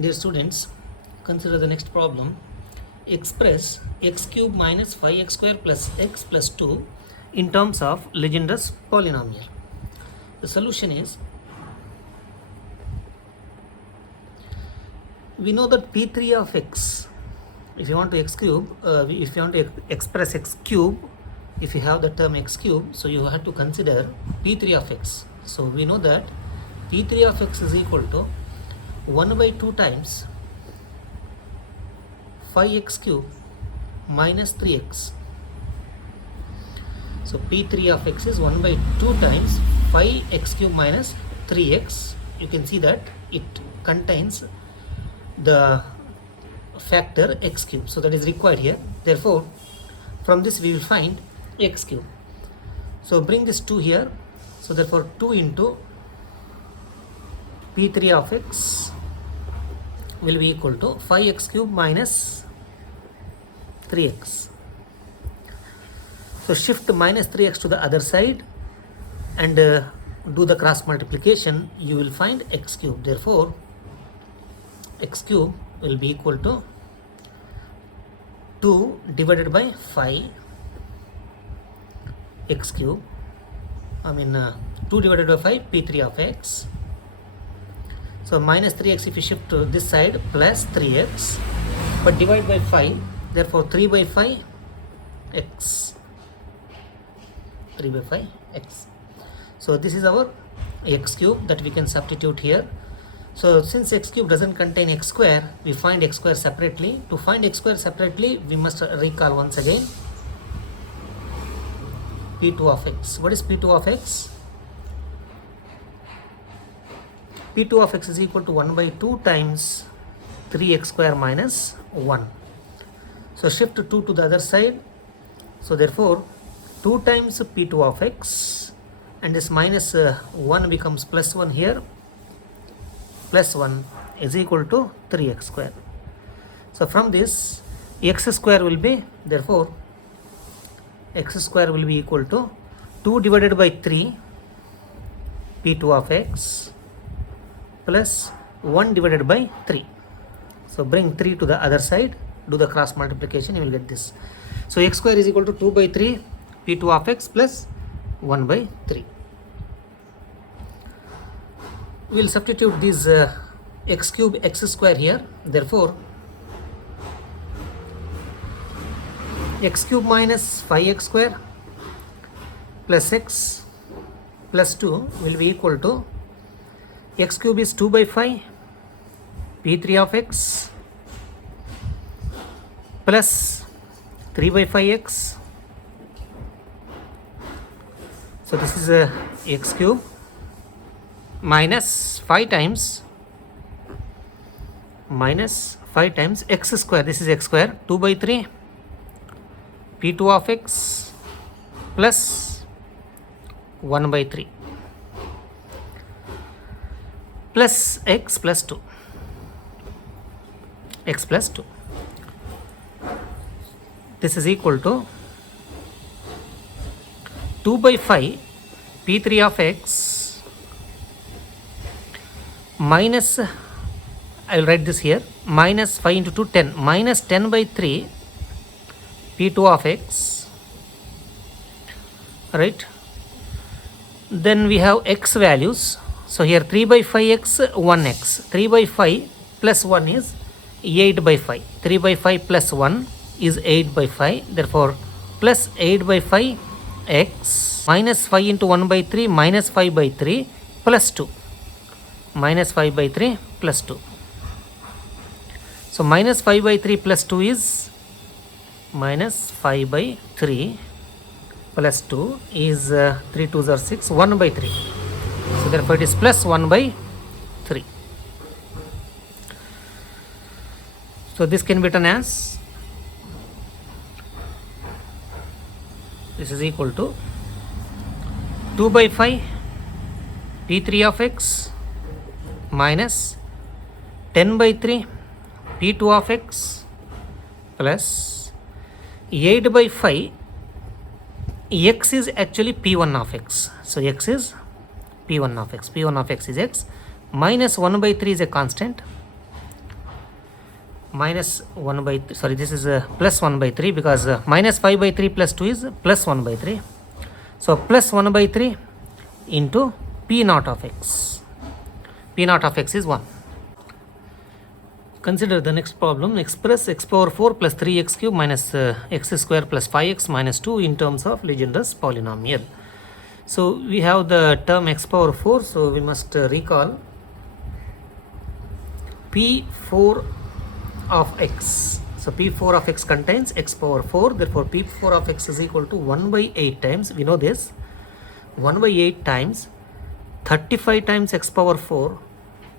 Dear students, consider the next problem. Express x cube minus 5x square plus x plus 2 in terms of Legendre's polynomial. The solution is, we know that p3 of x, if you want to express x cube, if you have the term x cube, so you have to consider p3 of x. So we know that p3 of x is equal to 1 by 2 times 5x cube minus 3x. So p3 of x is 1 by 2 times 5x cube minus 3x. You can see that it contains the factor x cube, so that is required here. Therefore, from this we will find x cube. So bring this 2 here. So therefore 2 into p3 of x will be equal to 5x cube minus 3x. So shift minus 3x to the other side and do the cross multiplication. You will find x cube. Therefore x cube will be equal to 2 divided by 5 x cube. 2 divided by 5 p3 of x. So minus 3x if you shift to this side plus 3x, but divide by 5, therefore 3 by 5 x. 3 by 5 x. So this is our x cube that we can substitute here. So since x cube doesn't contain x square, we find x square separately. To find x square separately, we must recall once again p2 of x. What is p2 of x? p2 of x is equal to 1 by 2 times 3x square minus 1. So shift 2 to the other side. So therefore 2 times p2 of x, and this minus 1 becomes plus 1 here. Plus 1 is equal to 3x square. So from this x square will be, therefore x square will be equal to 2 divided by 3 p2 of x plus 1 divided by 3. So bring 3 to the other side, do the cross multiplication, you will get this. So x square is equal to 2 by 3 p2 of x plus 1 by 3. We will substitute this x cube x square here. Therefore x cube minus 5x square plus x plus 2 will be equal to x cube is 2 by 5 p3 of x plus 3 by 5x. So this is a x cube minus 5 times x square. This is x square, 2 by 3 p2 of x plus 1 by 3 plus x plus 2. X plus 2. This is equal to 2 by 5 p3 of x minus, I will write this here, minus 5 into 2 10, minus 10 by 3 p2 of x, right? Then we have x values. So here 3 by 5x, 1x. 3 by 5 plus 1 is 8 by 5. 3 by 5 plus 1 is 8 by 5. Therefore plus 8 by 5 x minus 5 into 1 by 3 minus 5 by 3 plus 2. Minus 5 by 3 plus 2. So minus 5 by 3 plus 2 is minus 5 by 3 plus 2 is 3 2s are 6, 1 by 3. So therefore it is plus 1 by 3. So this can be written as, this is equal to 2 by 5 p3 of x minus 10 by 3 p2 of x plus 8 by 5. X is actually p1 of x. So x is p1 of x. P1 of x is x minus 1 by 3 is a constant. minus 1 by sorry, this is plus 1 by 3 because minus 5 by 3 plus 2 is plus 1 by 3. So plus 1 by 3 into p naught of x. P naught of x is 1. Consider the next problem. Express x power 4 plus 3x cube minus x square plus 5x minus 2 in terms of Legendre's polynomial. So we have the term x power 4, so we must recall p4 of x. So p4 of x contains x power 4, therefore p4 of x is equal to 1 by 8 times, we know this, 1 by 8 times 35 times x power 4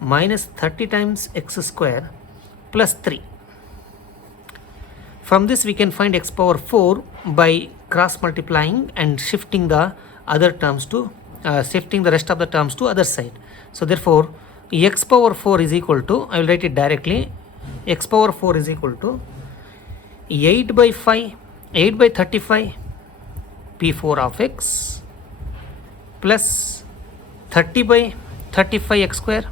minus 30 times x square plus 3. From this we can find x power 4 by cross multiplying and shifting the other terms to shifting the rest of the terms to other side. So therefore x power 4 is equal to, I will write it directly, x power 4 is equal to 8 by 5, 8 by 35 p4 of x plus 30 by 35 x square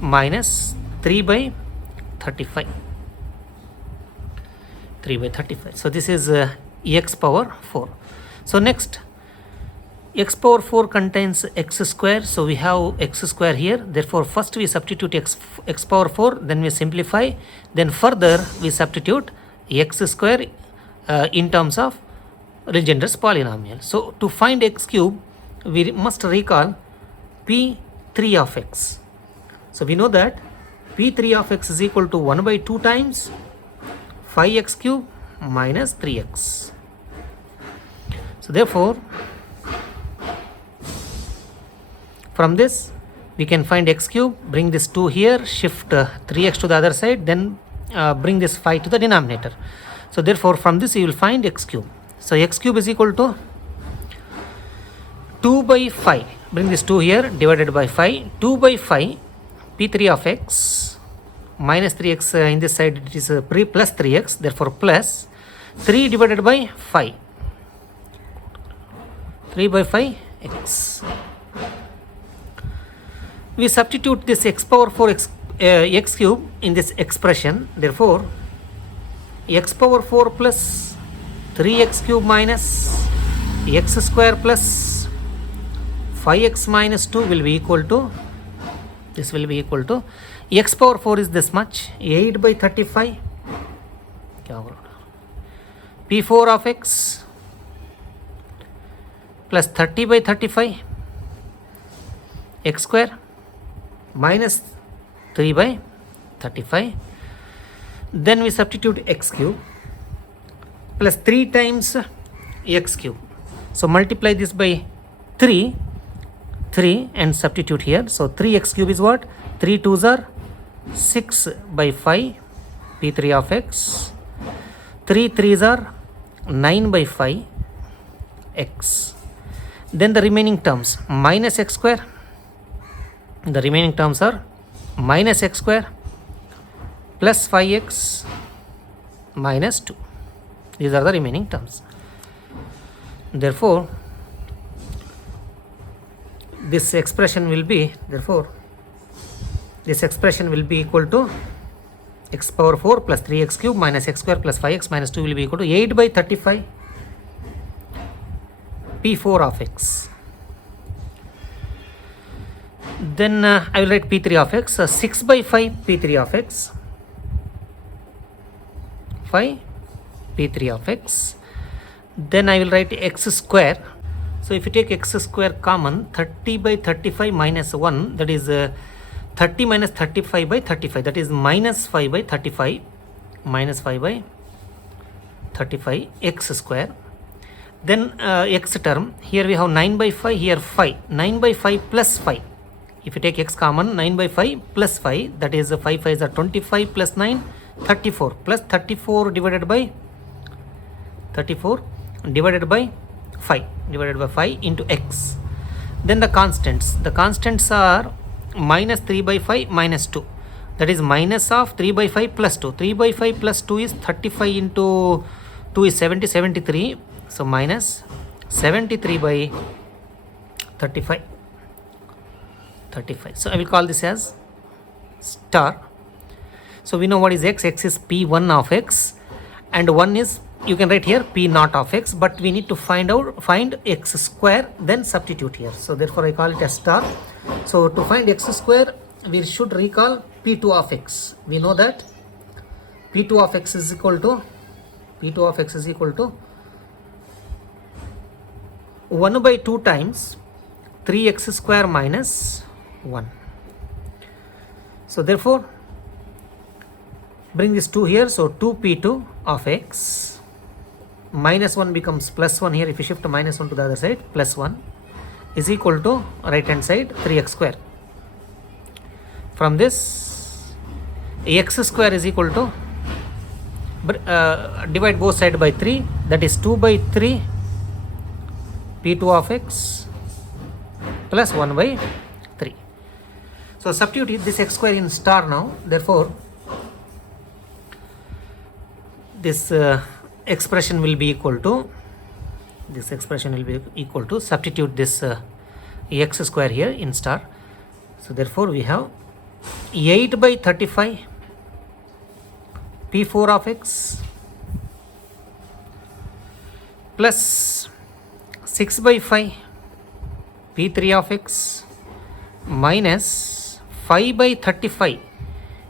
minus 3 by 35. 3 by 35. So this is x power 4. So next, x power 4 contains x square, so we have x square here, therefore first we substitute x power 4, then we simplify, then further we substitute x square in terms of Legendre's polynomial. So to find x cube, we must recall p3 of x. So we know that p3 of x is equal to 1 by 2 times 5x cube minus 3x. So therefore from this we can find x cube, bring this 2 here, shift 3x to the other side, then bring this 5 to the denominator. So therefore from this you will find x cube. So x cube is equal to 2 by 5, bring this 2 here, divided by 5, 2 by 5 p3 of x minus 3x in this side it is plus 3x, therefore plus 3 divided by 5, 3 by 5 x. We substitute this x power 4 x cube in this expression, therefore x power 4 plus 3x cube minus x square plus 5x minus 2 will be equal to, this will be equal to, x power 4 is this much, 8 by 35 p4 of x plus 30 by 35 x square minus 3 by 35. Then we substitute x cube plus 3 times x cube. So multiply this by 3 and substitute here. So 3x cube is what? 3 2s are 6 by 5 p3 of x. 3 3s are 9 by 5 x. Then the remaining terms minus x square. The remaining terms are minus x square plus 5x minus 2. These are the remaining terms. Therefore this expression will be equal to x power 4 plus 3x cube minus x square plus 5x minus 2 will be equal to 8 by 35 p4 of x. Then I will write p3 of x, 6 by 5 p3 of x, 5 p3 of x. Then I will write x square. So if you take x square common, 30 by 35 minus 1, that is 30 minus 35 by 35, that is minus 5 by 35, minus 5 by 35 x square. Then x term, here we have 9 by 5, here 5, 9 by 5 plus 5. If you take x common, 9 by 5 plus 5, that is 5 5s are 25 plus 9, 34 plus 34 divided by 5 divided by 5 into x. Then the constants are minus 3 by 5 minus 2, that is minus of 3 by 5 plus 2. 3 by 5 plus 2 is 35 into 2 is 73, so minus 73 by 35. So I will call this as star. So we know what is x. X is p1 of x, and 1 is, you can write here p naught of x, but we need to find x square, then substitute here. So therefore I call it as star. So to find x square, we should recall p2 of x. We know that p2 of x is equal to 1 by 2 times 3x square minus 1. So therefore bring this 2 here, so 2p2 of x minus 1 becomes plus 1 here. If you shift minus 1 to the other side, plus 1 is equal to right hand side 3x square. From this, x square is equal to, divide both sides by 3, that is 2 by 3 p2 of x plus 1 by 3. So substitute this x square in star now. Therefore this expression will be equal to, substitute this x square here in star. So therefore we have 8 by 35 p4 of x plus 6 by 5 p3 of x minus 5 by 35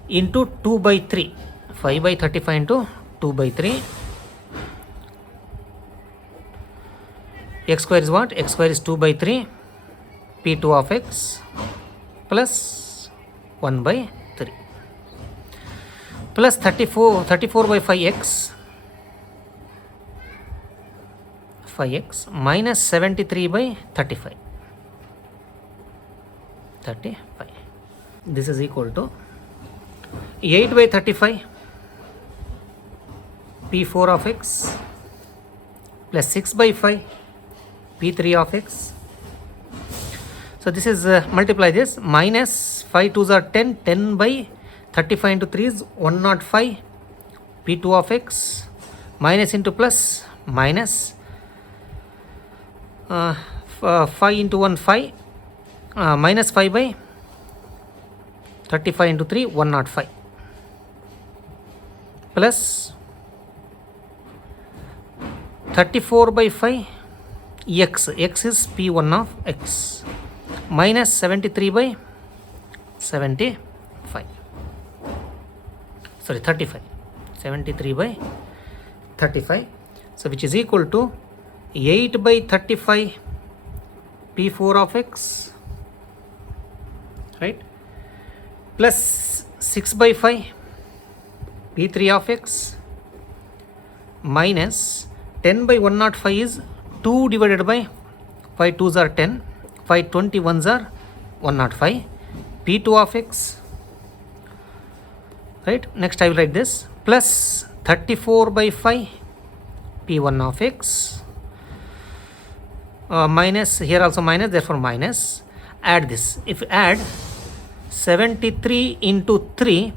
into 2 by 3. 5 by 35 into 2 by 3. X square is what? X square is 2 by 3 p2 of x plus 1 by 3 plus 34 by 5x minus 73 by 35. This is equal to 8 by 35 p4 of x plus 6 by 5 p3 of x. So this is multiply this, minus 5 2s are 10, 10 by 35 into 3 is 105 p2 of x, minus into plus, minus 5 into 1 5, minus 5 by 35 into 3 105 plus 34 by 5 x is p1 of x minus 73 by 75, sorry 35, 73 by 35. So which is equal to 8 by 35 p4 of x, right, plus 6 by 5 p3 of x minus 10 by 105 is 2 divided by 5 2s are 10, 5 21s are 105 p2 of x, right. Next I will write this, plus 34 by 5 p1 of x minus, here also minus, therefore minus, add this. If you add 73 into 3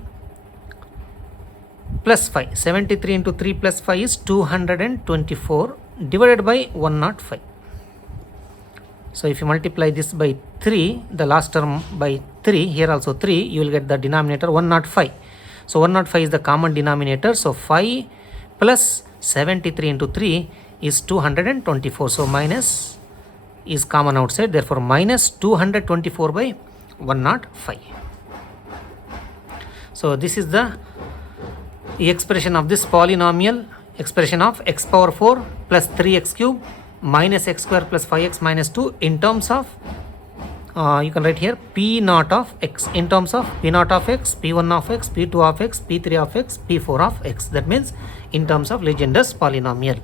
plus 5, 73 into 3 plus 5 is 224 divided by 105. So if you multiply this by 3, the last term by 3, here also 3, you will get the denominator 105. So 105 is the common denominator. So 5 plus 73 into 3 is 224. So minus is common outside, therefore minus 224 by 105. So this is the expression of this polynomial, expression of x power 4 plus 3x cube minus x square plus 5x minus 2 in terms of, you can write here p naught of x, in terms of p naught of x, p1 of x, p2 of x, p3 of x, p4 of x. That means in terms of Legendre's polynomial.